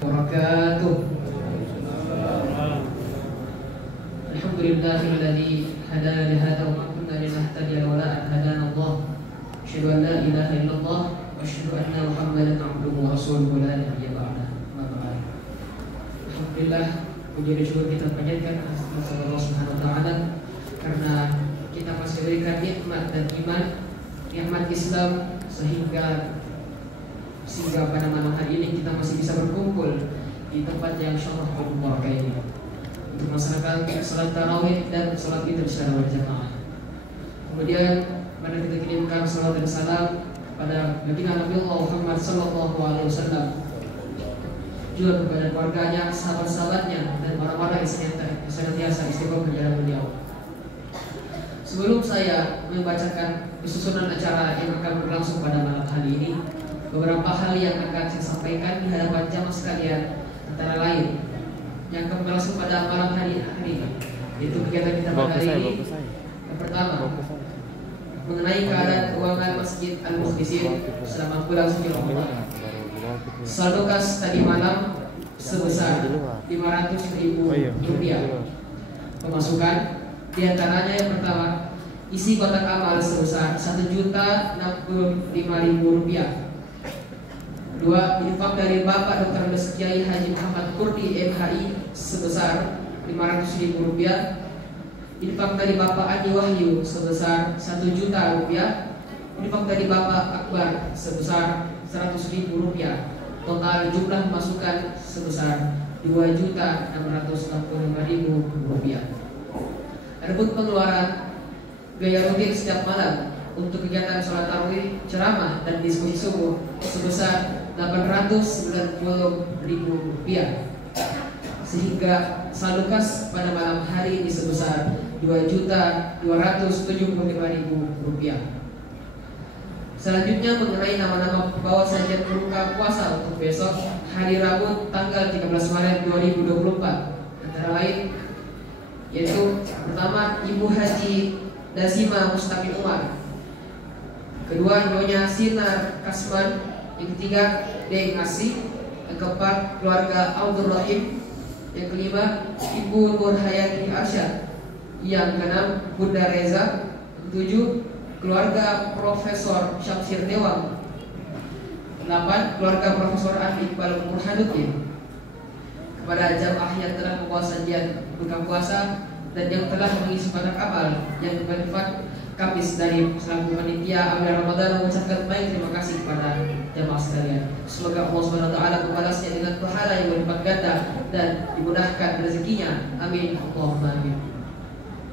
wabarakatuh. Alhamdulillahilladzi hadana li hadza wa ma kunna linahtadiya laula an hadana Allah. Asyhadu an la ilaha illallah wa asyhadu anna Muhammadan abduhu wa rasuluhu la nabiyya ba'da. Alhamdulillah, puji dan syukur kita panjatkan atas Allah Subhanahu wa taala karena kita masih diberikan nikmat dan iman, nikmat Islam sehingga pada malam hari ini kita masih bisa berkumpul di tempat yang insyaallah berbarakah ini untuk melaksanakan salat tarawih dan salat Idul secara berjamaah. Kemudian mari kita kirimkan salat dan salam pada baginda Nabi Muhammad sallallahu alaihi wasallam, juga kepada keluarganya, sahabat-sahabatnya dan orang-orang yang senantiasa istiqomah di jalan beliau. Sebelum saya membacakan susunan acara yang akan berlangsung pada malam hari ini, beberapa hal yang akan saya sampaikan di hadapan jamaah sekalian, antara lain yang akan berlangsung pada malam hari ini, yaitu kegiatan kita pada hari ini. Yang pertama, mengenai keadaan keuangan Masjid Al-Mukhlisin selama bulan suci Ramadan. Saldo kas tadi malam sebesar 500.000 rupiah. Pemasukan diantaranya yang pertama, isi kotak amal sebesar 1.065.000 rupiah. Kedua, infak dari Bapak Dr. Andes Kiai Haji Muhammad Kurdi MHI sebesar 500.000 rupiah. Infak dari Bapak Adi Wahyu sebesar 1 juta rupiah. Infak dari Bapak Akbar sebesar 100.000 rupiah. Total jumlah masukan sebesar 2.665.000 rupiah. Adapun pengeluaran biaya rutin setiap malam untuk kegiatan sholat tarawih, ceramah dan diskusi subuh sebesar 890.000 rupiah, sehingga saldo kas pada malam hari ini sebesar 2.275.000 rupiah. Selanjutnya mengenai nama-nama pembawa sajian berbuka puasa untuk besok hari Rabu tanggal 13 Maret 2024, antara lain yaitu pertama Ibu Haji Dazima Mustaqim Umar, kedua Nyonya Sinar Kasman, yang ketiga Deng Asih, yang keempat keluarga Abdul Rahim, yang kelima Ibu Nur Hayati Arsyad, yang keenam Bunda Reza, yang ketujuh keluarga Profesor Syamsir Dewang, 8 keluarga Profesor Andi Iqbal Burhanuddin. Kepada jamaah yang telah membawa sajian buka puasa dan yang telah mengisi kotak amal yang bermanfaat, kami dari selaku panitia Amal Ramadan mengucapkan baik terima kasih kepada jamaah sekalian. Semoga Allah Subhanahu wa taala membalasnya dengan pahala yang berlipat ganda dan dimudahkan rezekinya. Amin Allahumma amin.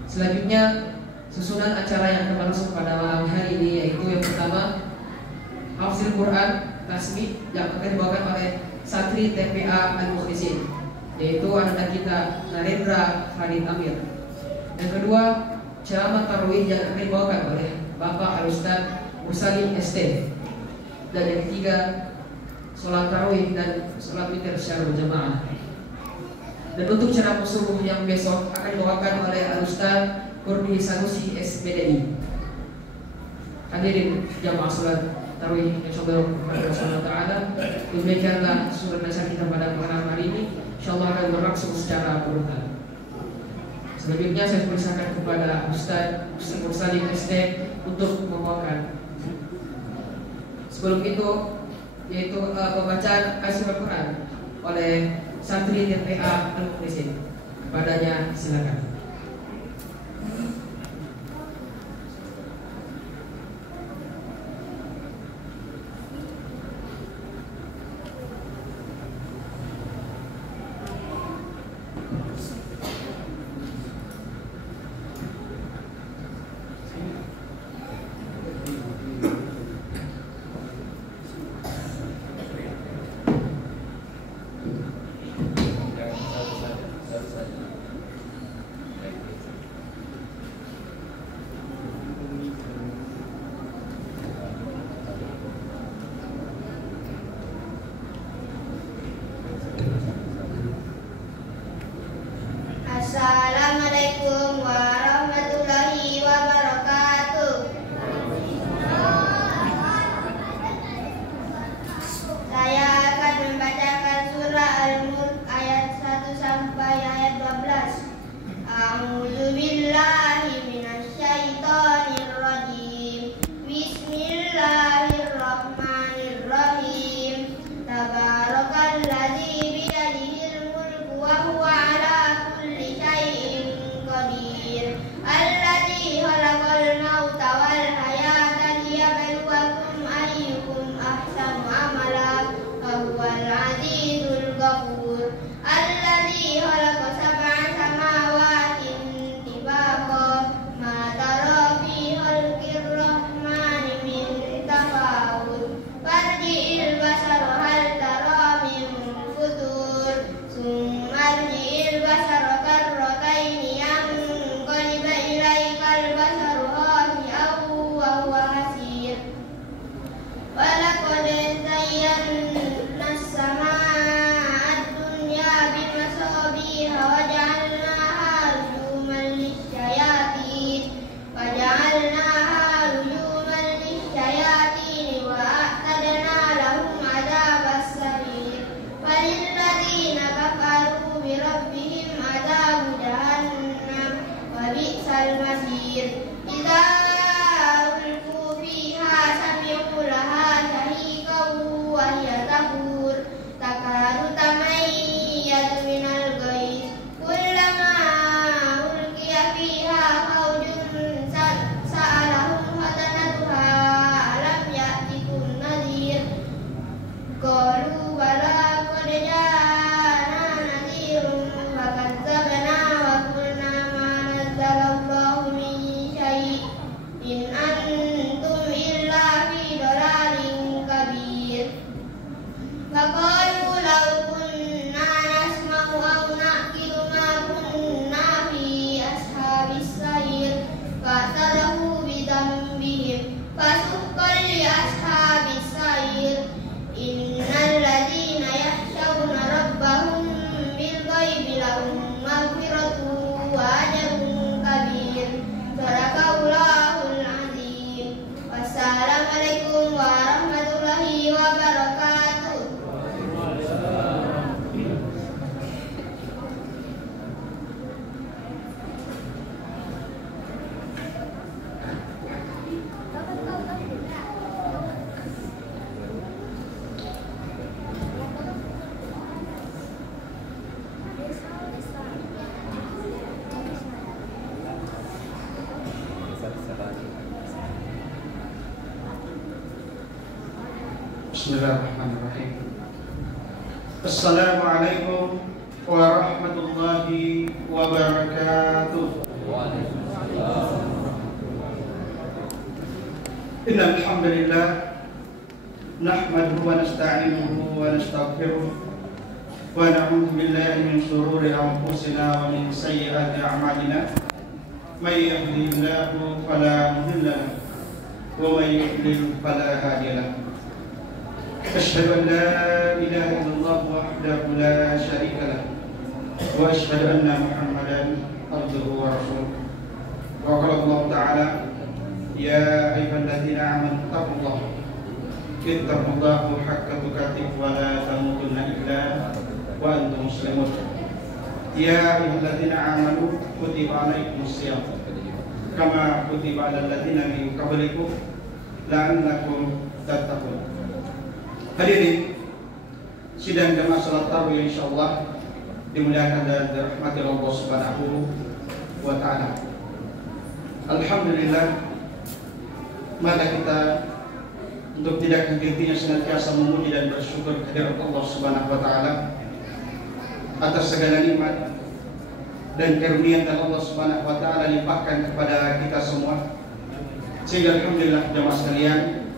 Selanjutnya susunan acara yang akan berlangsung pada malam hari ini, yaitu yang pertama hafzil Quran tasbih yang akan dibawakan oleh santri TPA Al-Mukhlisin, yaitu anak kita Narendra Farid Amir. Yang kedua, ceramah tarawih yang akan dibawakan oleh Bapak Al-Ustaz Mursalin ST. Dan yang ketiga, sholat tarawih dan sholat witir secara berjamaah. Dan untuk ceramah subuh yang besok akan dibawakan oleh Al-Ustaz Kurdi Sanusi SPDI. Hadirin jamaah sholat tarawih yang saudara kepada Allah Taala, demikianlah surat nasihat kita pada malam hari ini. Insyaallah akan berlangsung secara berurutan. Selanjutnya saya persilakan kepada Ustaz Mursalin ST untuk membawakan. Sebelum itu yaitu pembacaan ayat Al-Quran oleh santri TPA Al-Mukhlisin. Kepadanya silakan. A'udzu billahi minasyaitonir rajim. Bismillahirrahmanirrahim. Tabarakalladzi biyadihil mulku wa huwa ala kulli syai'in qadir. Alladzi khalaqal mauta wal hayata liyabluwakum ayyukum ahsanu amala wa huwal azizul ghafur. Alladzi khalaqa sab'a samawatin tibaqa ma tara fi khalqir rahmani min tafawut. Farji'il basara hal tara min futur. Summa arji'il basara karrataini yanqalib ilaikal basaru khasi'an wa huwa hasir. Wa laqad zayyana as-samaa'a ad-dunya bimasabiha wa ja'alnaha rujuman lisyayatin wa a'tadna lahum 'adzabas sa'ir. Walilladzina kafaru bi rabbihim 'adzabu jahannam wa bi'sal masir. Idza ulqu fiha sami'u laha shahiqan wa hiya tafur. Takadu tamayyazu minal ghaiz. Kullama ulqiya fiha fawjun sa'alahum khatanatuha alam ya'tikum nadhir. Qalu bala qad ja'ana nadhirun fakadzabna wa qulna ma nazzalallahu min syai' in antum illa fi dhalalin kabir. Faqalu law kunna nasma'u aw na'qilu ma kunna fi ashabis sa'ir. Fa'tarafu bi dhanbihim fasuqqan li ashabis sa'ir. Innal ladzina yakhshawna rabbahum bil ghaibi lahum maghfiratun wa ajrun kabir. Shadaqallahul azim. Wassalamualaikum warahmatullahi wabarakatuh. Bismillahirrahmanirrahim. Assalamualaikum warahmatullahi wabarakatuh. Innal hamdalillah nahmaduhu wa nasta'inuhu wa nastaghfiruh wa na'udzu billahi min shururi anfusina wa min sayyiati a'malina. May yahdihillahu fala mudilla lahu wa may yudlil fala hadiya lahu. Asyhadu an la ilaha illallah wahdahu la syarika lah wa asyhadu anna Muhammadan abduhu wa rasuluh. Wa qala Allah ta'ala ya ayyuhalladzina amanu taqullaha ittaqullaha haqqa tuqatih wa la tamutunna illa wa antum muslimun. Ya ayyuhalladzina amanu kutiba alaikumus shiyam kama kutiba alal ladzina min qablikum la'allakum tattaqun. Hadirin sidang jamaah salat tarawih insyaallah dimuliakan dan dirahmati Allah Subhanahu wa taala. Alhamdulillah, maka kita untuk tidak henti-hentinya senantiasa memuji dan bersyukur kehadirat Allah Subhanahu wa taala atas segala nikmat dan karunia yang Allah Subhanahu wa taala limpahkan kepada kita semua. Sehingga alhamdulillah jamaah sekalian,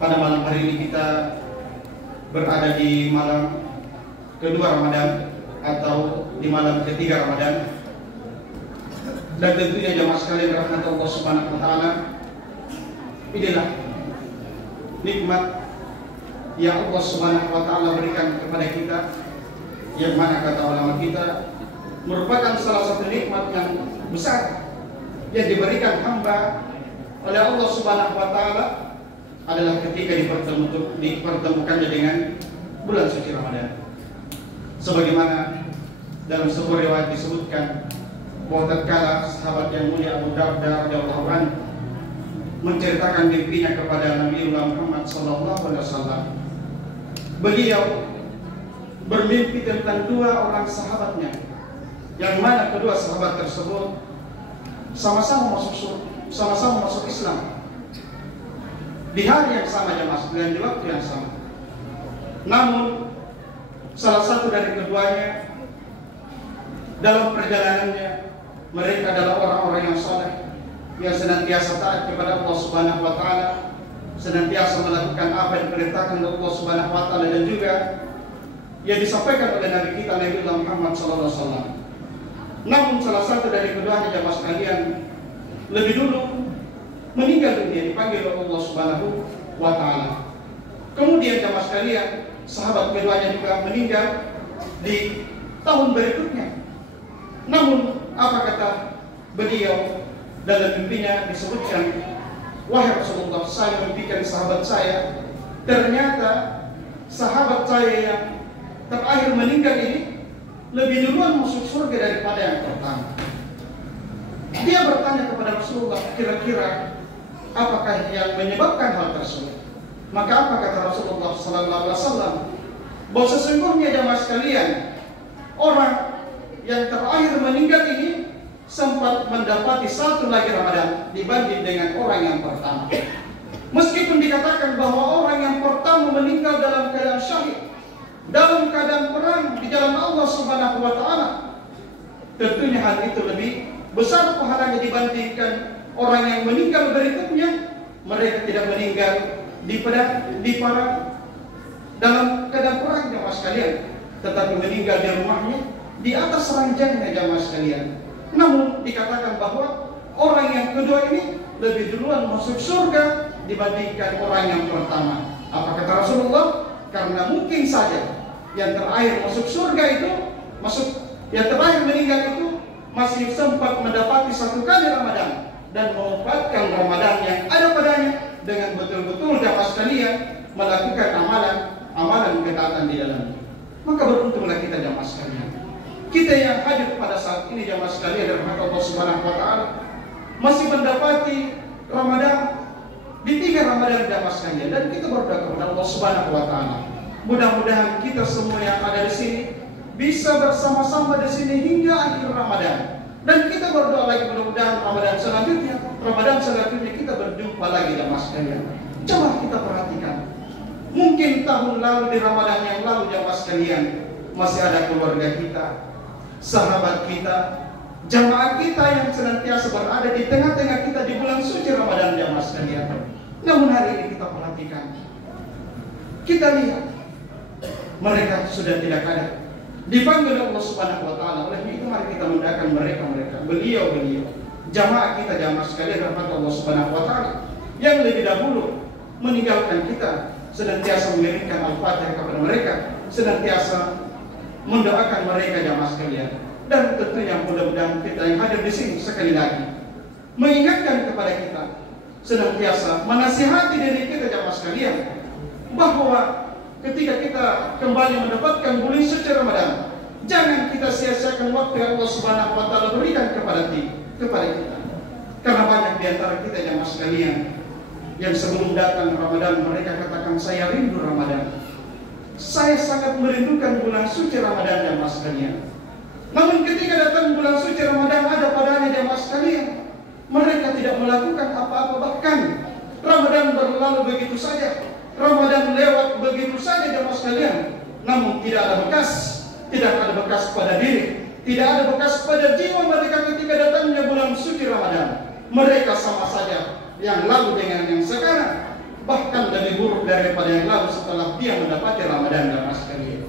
pada malam hari ini kita berada di malam kedua Ramadan atau di malam ketiga Ramadan, dan tentunya jemaah sekalian rahmat Allah Subhanahu wa taala, inilah nikmat yang Allah Subhanahu wa taala berikan kepada kita, yang mana kata ulama kita merupakan salah satu nikmat yang besar yang diberikan hamba oleh Allah Subhanahu wa taala adalah ketika dipertemukannya dengan bulan suci Ramadan. Sebagaimana dalam sebuah riwayat disebutkan bahwa tatkala sahabat yang mulia Abu Darda radhiyallahu anhu menceritakan mimpinya kepada Nabi Muhammad SAW, beliau bermimpi tentang dua orang sahabatnya, yang mana kedua sahabat tersebut sama-sama masuk Islam di hari yang sama jemaah dan di waktu yang sama. Namun salah satu dari keduanya dalam perjalanannya mereka adalah orang-orang yang saleh, yang senantiasa taat kepada Allah Subhanahu wa taala, senantiasa melakukan apa yang diperintahkan oleh Allah Subhanahu wa taala, dan juga yang disampaikan oleh Nabi kita Nabi Muhammad SAW. Namun salah satu dari keduanya jamaah sekalian lebih dulu meninggal dunia, dipanggil oleh Allah Subhanahu wa taala. Kemudian jamaah sekalian, sahabat keduanya juga meninggal di tahun berikutnya. Namun apa kata beliau dalam mimpinya? Disebutkan, wahai Rasulullah, saya memimpikan sahabat saya, ternyata sahabat saya yang terakhir meninggal ini lebih duluan masuk surga daripada yang pertama. Dia bertanya kepada Rasulullah, kira-kira apakah yang menyebabkan hal tersebut? Maka apa kata Rasulullah SAW? Bahwa sesungguhnya jamaah sekalian, orang yang terakhir meninggal ini sempat mendapati satu lagi Ramadan dibanding dengan orang yang pertama. Meskipun dikatakan bahwa orang yang pertama meninggal dalam keadaan syahid, dalam keadaan perang di jalan Allah Subhanahu wa taala, tentunya hal itu lebih besar pahalanya dibandingkan orang yang meninggal berikutnya. Mereka tidak meninggal di perang dalam keadaan perang jamaah sekalian, tetapi meninggal di rumahnya di atas ranjangnya jamaah sekalian. Namun dikatakan bahwa orang yang kedua ini lebih duluan masuk surga dibandingkan orang yang pertama. Apa kata Rasulullah? Karena mungkin saja yang terakhir masuk surga itu, yang terakhir meninggal itu masih sempat mendapati satu kali Ramadan dan memanfaatkan Ramadan yang ada padanya dengan betul-betul jamaah sekalian melakukan amalan ketaatan di dalamnya. Maka beruntunglah kita jamaah sekalian, kita yang hadir pada saat ini jamaah sekalian dari Allah Subhanahu wa taala, masih mendapati Ramadan di 3 Ramadan jamaah sekalian, dan kita berdoa kepada Allah Subhanahu wa taala. Mudah-mudahan kita semua yang ada di sini bisa bersama-sama di sini hingga akhir Ramadan. Dan kita berdoa lagi, mudah-mudahan Ramadan selanjutnya kita berjumpa lagi jamaah sekalian. Coba kita perhatikan, mungkin tahun lalu di Ramadan yang lalu jamaah sekalian masih ada keluarga kita, sahabat kita, jamaah kita yang senantiasa berada di tengah-tengah kita di bulan suci Ramadan jamaah sekalian. Namun hari ini kita perhatikan, kita lihat mereka sudah tidak ada, dipanggil Allah Subhanahu wa taala. Oleh itu mari kita mudahkan mereka, beliau jamaah kita jamaah sekalian rahmat Allah Subhanahu wa taala yang lebih dahulu meninggalkan kita, senantiasa mengirimkan Al-Fatihah kepada mereka, senantiasa mendoakan mereka jamaah sekalian. Dan tentunya mudah-mudahan kita yang hadir di sini sekali lagi mengingatkan kepada kita, senantiasa menasihati diri kita jamaah sekalian, bahwa ketika kita kembali mendapatkan bulan suci Ramadan, jangan kita sia-siakan waktu yang Allah Subhanahu wa taala berikan kepada kita. Karena banyak di antara kita jamaah sekalian yang sebelum datang Ramadan mereka katakan, saya rindu Ramadan, saya sangat merindukan bulan suci Ramadan jamaah sekalian. Namun ketika datang bulan suci Ramadan ada padanya jamaah sekalian, mereka tidak melakukan apa-apa, bahkan Ramadan berlalu begitu saja, Ramadan lewat begitu saja jamaah sekalian, namun tidak ada bekas pada diri, tidak ada bekas pada jiwa mereka ketika datangnya bulan suci Ramadan. Mereka sama saja yang lalu dengan yang sekarang, bahkan lebih buruk daripada yang lalu setelah dia mendapati Ramadan jamaah sekalian.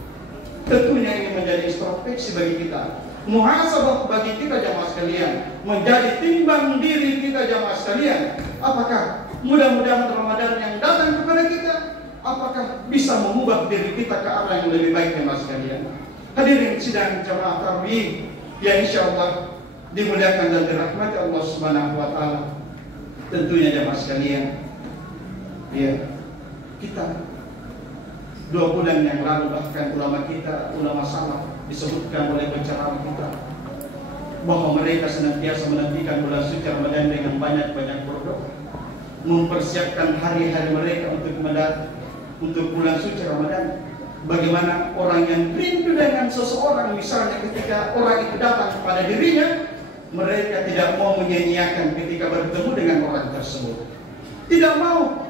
Tentunya ini menjadi introspeksi bagi kita, muhasabah bagi kita jamaah sekalian, menjadi timbang diri kita jamaah sekalian. Apakah mudah-mudahan Ramadan yang datang kepada kita, apakah bisa mengubah diri kita ke arah yang lebih baik jamaah sekalian? Hadirin sidang jamaah tarawih yang insyaallah dimuliakan dan dirahmati Allah Subhanahu wa taala. Tentunya jamaah sekalian, ya, kita 2 bulan yang lalu bahkan ulama salaf disebutkan oleh penceramah kita, bahwa mereka senantiasa menantikan bulan suci Ramadan dengan banyak-banyak berdoa, mempersiapkan hari-hari mereka untuk bulan suci Ramadan. Bagaimana orang yang rindu dengan seseorang, misalnya ketika orang itu datang kepada dirinya, mereka tidak mau menyia-nyiakan ketika bertemu dengan orang tersebut. Tidak mau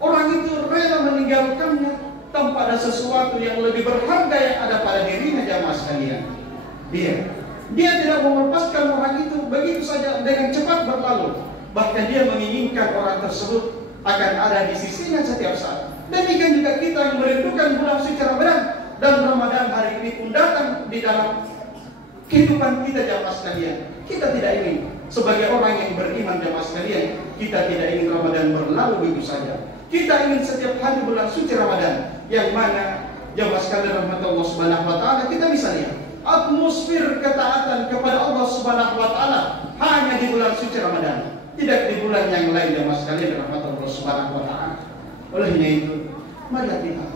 orang itu rela meninggalkannya tanpa ada sesuatu yang lebih berharga yang ada pada dirinya, jamaah sekalian. Dia tidak mau melepaskan orang itu begitu saja dengan cepat berlalu. Bahkan dia menginginkan orang tersebut akan ada di sisinya setiap saat. Demikian juga kita yang merindukan bulan suci Ramadan, dan Ramadan hari ini pun datang di dalam kehidupan kita, jamaah sekalian. Kita tidak ingin sebagai orang yang beriman, jamaah sekalian, kita tidak ingin Ramadan berlalu begitu saja. Kita ingin setiap hari bulan suci Ramadan, yang mana jamaah sekalian rahmat Allah Subhanahu wa taala, kita bisa lihat atmosfer ketaatan kepada Allah Subhanahu wa taala hanya di bulan suci Ramadan, tidak di bulan yang lain, jamaah sekalian rahmat Allah Subhanahu wa taala. Olehnya itu, mari kita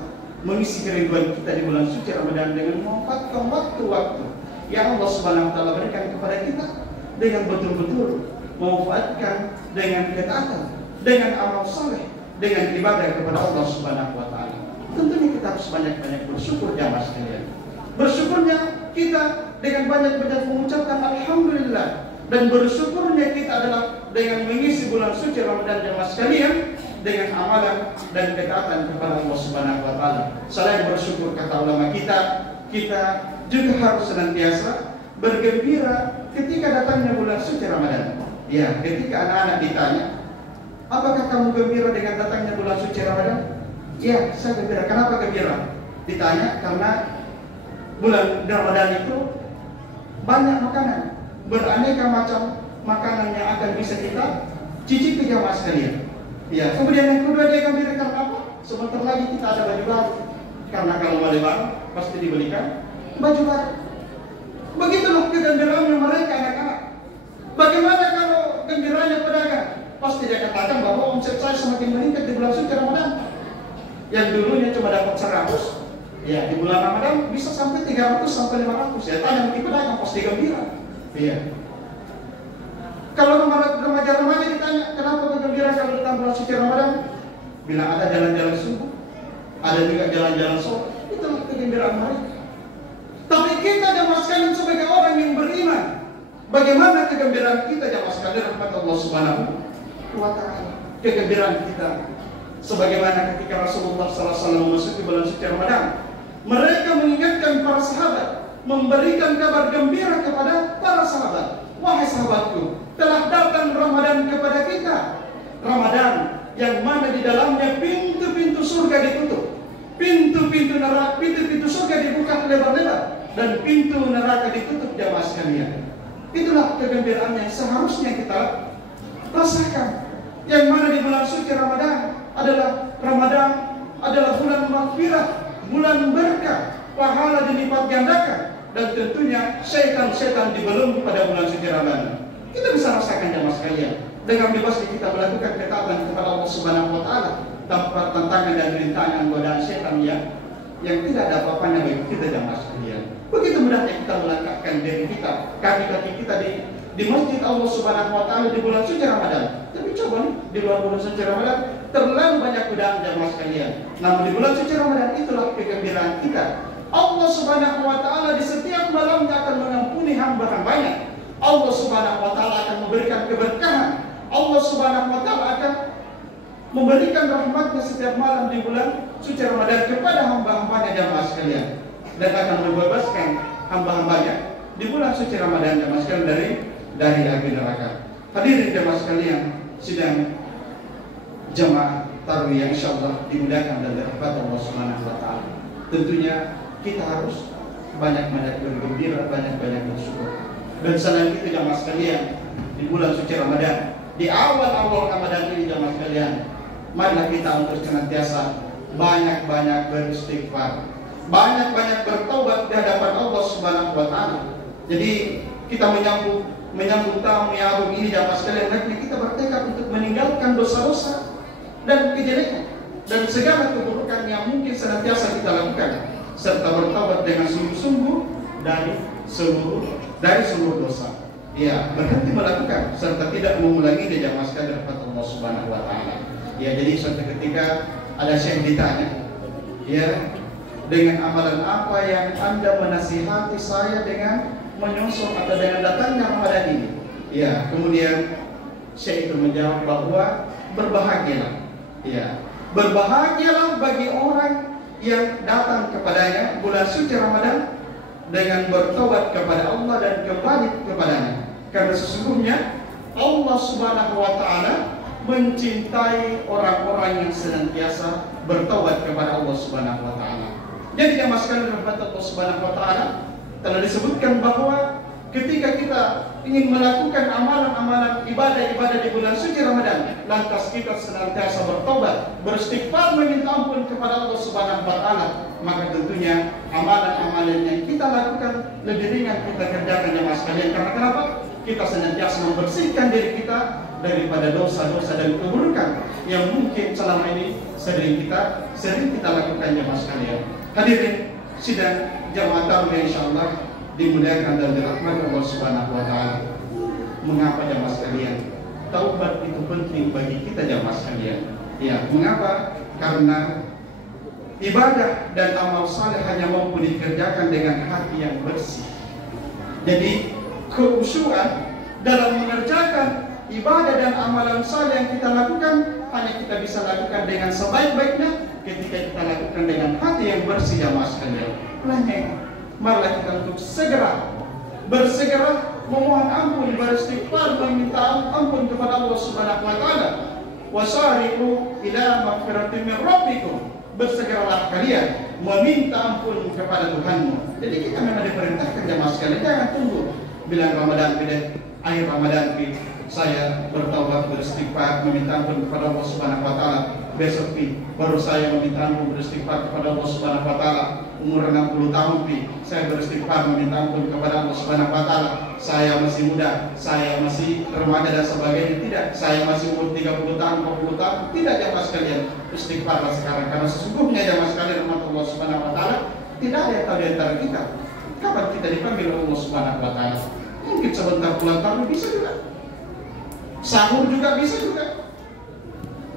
mengisi kerinduan kita di bulan suci Ramadan dengan memanfaatkan waktu-waktu yang Allah Subhanahu wa taala berikan kepada kita dengan betul-betul memanfaatkan dengan ketaatan, dengan amal saleh, dengan ibadah kepada Allah Subhanahu wa taala. Tentunya kita harus banyak-banyak bersyukur, jamaah sekalian. Bersyukurnya kita dengan banyak-banyak mengucapkan alhamdulillah, dan bersyukurnya kita adalah dengan mengisi bulan suci Ramadan, jamaah sekalian, dengan amalan dan ketaatan kepada Allah Subhanahu wa taala. Selain bersyukur, kata ulama kita juga harus senantiasa bergembira ketika datangnya bulan suci Ramadan. Ya, ketika anak-anak ditanya, apakah kamu gembira dengan datangnya bulan suci Ramadan? Ya, saya gembira. Kenapa gembira? Ditanya, karena bulan Ramadan itu banyak makanan, beraneka macam makanan yang akan bisa kita cicipi, jamaah sekalian. Ya, kemudian yang kedua, dia gembira karena apa? Sebentar lagi kita ada baju baru. Karena kalau mau lebaran pasti dibelikan baju baru. Begitulah kegembiraannya mereka, anak-anak. Bagaimana kalau gembiranya pedagang? Pasti dia katakan bahwa omset saya semakin meningkat di bulan suci Ramadan. Yang dulunya cuma dapat 100, ya di bulan Ramadan bisa sampai 300 sampai 500. Ya, tanya mungkin pedagang pasti gembira. Iya. Kalau remaja-remaja ditanya, kenapa bergembira kalau datang bulan suci Ramadan? Bilang ada jalan-jalan subuh, ada juga jalan-jalan sore. Itulah kegembiraan mereka. Tapi kita, jamaah sekalian, sebagai orang yang beriman, bagaimana kegembiraan kita, jamaah sekalian rahmat Allah Subhanahu wa taala? Kegembiraan kita sebagaimana ketika Rasulullah SAW memasuki bulan suci Ramadan, mereka mengingatkan para sahabat, memberikan kabar gembira kepada para sahabat. Wahai sahabatku, telah datang Ramadan kepada kita. Ramadan yang mana di dalamnya pintu-pintu surga ditutup, pintu-pintu neraka, pintu-pintu surga dibuka lebar-lebar, dan pintu neraka ditutup, jamaah sekalian. Itulah kegembiraan yang seharusnya kita rasakan. Yang mana di bulan suci Ramadan adalah bulan maghfirah, bulan berkah, pahala dilipat gandakan, dan tentunya setan-setan dibelenggu pada bulan suci Ramadan. Kita bisa rasakan, jamaah sekalian, dengan bebas kita melakukan ketaatan kepada Allah Subhanahu wa taala tanpa tantangan dan rintangan godaan setan yang tidak ada apa-apanya bagi kita, jamaah sekalian. Begitu mudahnya kita melangkahkan diri kita, kaki-kaki kita di masjid Allah Subhanahu wa taala di bulan suci Ramadan. Tapi coba nih, di luar bulan suci Ramadan terlalu banyak godaan, jamaah sekalian. Namun di bulan suci Ramadan itulah kegembiraan kita. Allah Subhanahu wa taala di setiap malamnya akan mengampuni hamba-hambanya. Allah Subhanahu wa taala akan memberikan keberkahan. Allah Subhanahu wa taala akan memberikan rahmatnya setiap malam di bulan suci Ramadan kepada hamba-hambanya, jamaah sekalian, dan akan membebaskan hamba-hambanya di bulan suci Ramadan, jamaah sekalian, dari api neraka. Hadirin jamaah sekalian, sidang jamaah tarawih yang insyaallah dimudahkan dan dirahmati Allah Subhanahu wa taala. Tentunya kita harus banyak-banyak bergembira, banyak-banyak bersyukur. Dan selain itu, jamaah sekalian, di bulan suci Ramadan, di awal-awal Ramadan ini, jamaah sekalian, marilah kita untuk senantiasa banyak-banyak beristighfar, banyak-banyak bertobat di hadapan Allah Subhanahu wa taala. Jadi kita menyambut tamu yang agung ini, jamaah sekalian, hendaknya kita bertekad untuk meninggalkan dosa-dosa dan kejelekan dan segala keburukan yang mungkin senantiasa kita lakukan, serta bertobat dengan sungguh-sungguh dari seluruh dosa. Ya, berhenti melakukan serta tidak mengulangi di jamaah sekalian rahmat Allah Subhanahu wa taala. Ya, jadi suatu ketika ada syekh ditanya, ya, dengan amalan apa yang Anda menasihati saya dengan menyusul atau dengan datangnya Ramadan ini? Ya, kemudian syekh itu menjawab bahwa berbahagialah. Ya, berbahagialah bagi orang yang datang kepadanya bulan suci Ramadan dengan bertobat kepada Allah dan kembali kepadanya. Karena sesungguhnya Allah Subhanahu wa taala mencintai orang-orang yang senantiasa bertobat kepada Allah Subhanahu wa taala. Jadi jamaah sekalian rahmat Allah Subhanahu wa taala, telah disebutkan bahwa ketika kita ingin melakukan amalan-amalan ibadah-ibadah di bulan suci Ramadan, lantas kita senantiasa bertobat, beristighfar, meminta ampun kepada Allah Subhanahu wa taala, maka tentunya amalan-amalan yang kita lakukan lebih ringan kita kerjakan jamaah sekalian. Karena kenapa? Kita senantiasa membersihkan diri kita daripada dosa-dosa dan keburukan yang mungkin selama ini sering kita lakukan jamaah sekalian. Hadirin sidang jamaah tarawih insyaallah dimuliakan dan dirahmati Allah Subhanahu wa taala. Mengapa jamaah sekalian? Taubat itu penting bagi kita jamaah sekalian. Ya, mengapa? Karena ibadah dan amal saleh hanya mampu dikerjakan dengan hati yang bersih. Jadi kekhusyuan dalam mengerjakan ibadah dan amalan saleh yang kita lakukan hanya kita bisa lakukan dengan sebaik-baiknya ketika kita lakukan dengan hati yang bersih jamaah sekalian. Marilah kita untuk bersegera memohon ampun, beristighfar, meminta ampun kepada Allah Subhanahu wa taala. Wasari'u ila maghfiratin min rabbikum. Bersegeralah kalian meminta ampun kepada Tuhanmu. Jadi kita memang diperintahkan jamaah sekalian, jangan tunggu bilang Ramadan akhir Ramadan saya bertaubat, beristighfar, meminta ampun kepada Allah Subhanahu wa taala. Besok baru saya meminta ampun, beristighfar kepada Allah Subhanahu wa taala. Umur 60 tahun saya beristighfar, meminta ampun kepada Allah Subhanahu wa taala. Saya masih muda, saya masih remaja dan sebagainya. Tidak, saya masih umur 30 tahun, 40 tahun. Tidak jamaah sekalian, istighfarlah sekarang. Karena sesungguhnya jamaah sekalian rahmat Allah Subhanahu wa taala, tidak ada yang tahu di antara kita kapan kita dipanggil Allah Subhanahu wa taala. Mungkin sebentar pulang tahun bisa juga, sahur juga bisa juga.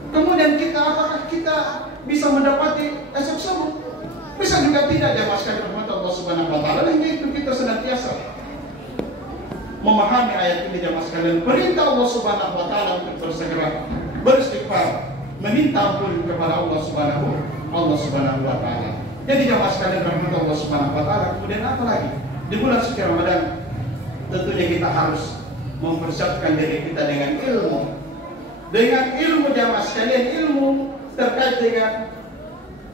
Kemudian apakah kita bisa mendapati esok subuh? Bisa juga tidak jamaah sekalian rahmat Allah Subhanahu wa taala. Dan itu kita senantiasa memahami ayat ini jamaah sekalian. Perintah Allah Subhanahu wa taala untuk bersegera beristighfar, meminta ampun kepada Allah Subhanahu wa taala. Jadi jamaah sekalian rahmat Allah Subhanahu wa taala. Kemudian apa lagi? Di bulan suci Ramadan tentunya kita harus mempersiapkan diri kita dengan ilmu. Dengan ilmu jamaah sekalian, ilmu terkait dengan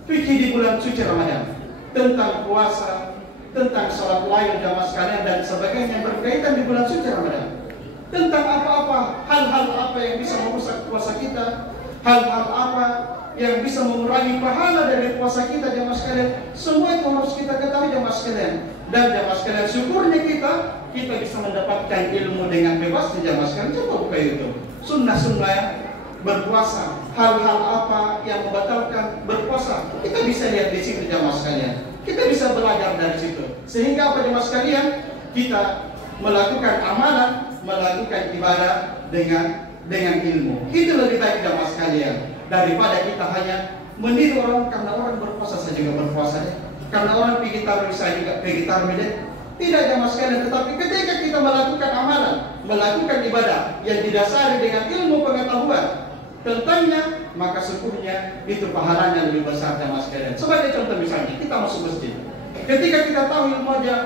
fikih di bulan suci Ramadan, tentang puasa, tentang sholat layl jamaah sekalian dan sebagainya yang berkaitan di bulan suci Ramadan. Tentang apa-apa, hal-hal apa yang bisa merusak puasa kita, hal-hal apa yang bisa mengurangi pahala dari puasa kita jamaah sekalian. Semua itu harus kita ketahui jamaah sekalian. Dan jamaah sekalian, syukurnya kita bisa mendapatkan ilmu dengan bebas di jamaah sekalian. Coba buka YouTube, sunnah-sunnah berpuasa, hal-hal apa yang membatalkan berpuasa, kita bisa lihat di situ jamaah sekalian. Kita bisa belajar dari situ. Sehingga apa jamaah sekalian? Kita melakukan amalan, melakukan ibadah dengan ilmu. Itu lebih baik jamaah sekalian daripada kita hanya meniru orang karena orang berpuasa saya juga berpuasa deh. Karena orang pergi tarawih saya juga pergi tarawih deh. Tidak jamaah sekalian, tetapi ketika kita melakukan amalan, melakukan ibadah yang didasari dengan ilmu pengetahuan tentangnya, maka sesungguhnya itu pahalanya lebih besar jamaah sekalian. Sebagai contoh misalnya, kita masuk masjid. Ketika kita tahu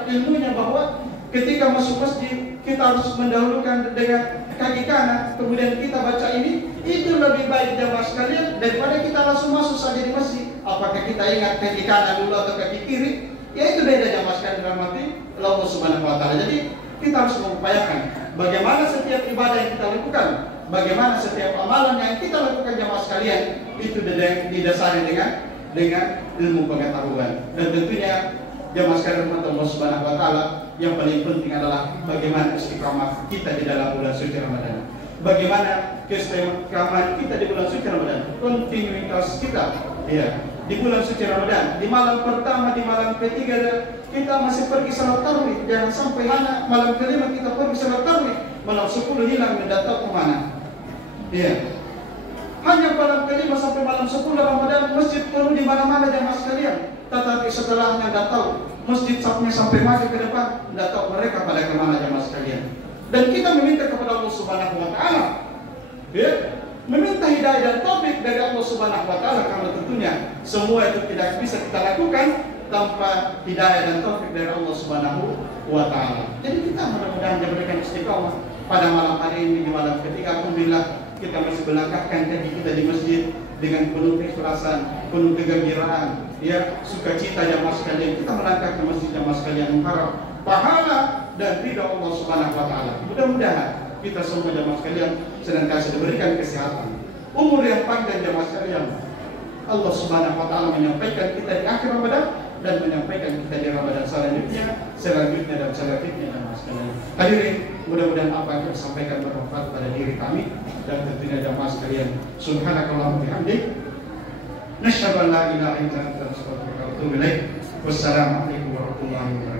ilmunya bahwa ketika masuk masjid kita harus mendahulukan dengan kaki kanan, kemudian kita baca ini, itu lebih baik jamaah sekalian daripada kita langsung masuk saja di masjid. Apakah kita ingat kaki kanan dulu atau kaki kiri? Ya itu beda jamaah sekalian dirahmati Allah Subhanahu wa taala. Jadi kita harus mengupayakan bagaimana setiap ibadah yang kita lakukan, bagaimana setiap amalan yang kita lakukan jamaah sekalian itu didasari dengan ilmu pengetahuan. Dan tentunya jamaah sekalian rahmat Allah Subhanahu wa taala, yang paling penting adalah bagaimana istiqamah kita di dalam bulan suci Ramadan. Bagaimana keistiqamahan kita di bulan suci Ramadan, kontinuitas kita. Ya, di bulan suci Ramadan. Di malam pertama, di malam ketiga kita masih pergi salat tarawih. Jangan sampai malam kelima kita pergi salat tarawih, malam 10 hilang dan tahu kemana. Iya. Hanya malam kelima sampai malam 10 Ramadan masjid penuh di mana-mana jamaah sekalian. Tetapi setelahnya tidak tahu, masjid safnya sampai maju ke depan, tidak tahu mereka pada kemana jamaah sekalian. Dan kita meminta kepada Allah Subhanahu Wa Taala, ya, meminta hidayah dan taufik dari Allah Subhanahu Wa Taala, karena tentunya semua itu tidak bisa kita lakukan tanpa hidayah dan taufik dari Allah Subhanahu Wa Taala. Jadi kita mudah-mudahan diberikan istiqamah pada malam hari ini, di malam ketiga. Alhamdulillah kita masih melangkahkan kaki kita di masjid dengan penuh keikhlasan, penuh kegembiraan, ya, sukacita jamaah sekalian. Kita melangkah ke masjid jamaah sekalian, mengharap pahala dan ridha Allah Subhanahu Wa Taala. Mudah-mudahan kita semua jamaah sekalian senantiasa diberikan kesehatan, umur yang panjang jamaah sekalian. Allah Subhanahu Wa Taala menyampaikan kita di akhir Ramadan dan menyampaikan kita di Ramadan selanjutnya dan selanjutnya jamaah sekalian. Hadirin, mudah-mudahan apa yang kita sampaikan bermanfaat pada diri kami dan tentunya jamaah sekalian. Subhanakallahumma bihamdik, nasyhadu an la ilaha illa anta, nastaghfiruka wa natubu ilaik. Wassalamualaikum warahmatullahi wabarakatuh.